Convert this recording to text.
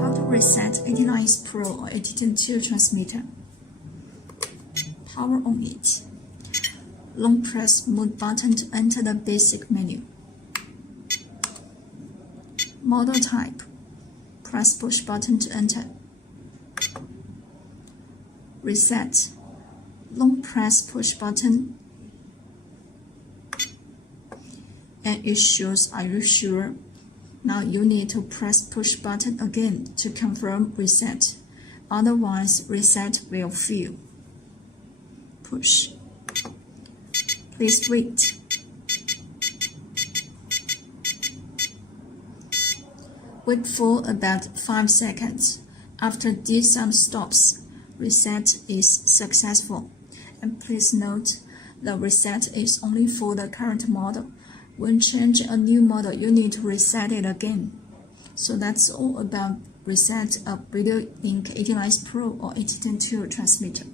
How to reset AT9S Pro or AT10II transmitter. Power on it. Long press mode button to enter the basic menu. Model type. Press push button to enter. Reset. Long press push button. And it shows "Are you sure?" Now you need to press push button again to confirm reset. Otherwise, reset will fail. Push. Please wait. Wait for about 5 seconds. After this sound stops, reset is successful. And please note, the reset is only for the current model. When changing a new model, you need to reset it again. So that's all about reset of Radiolink AT9S Pro or AT10II transmitter.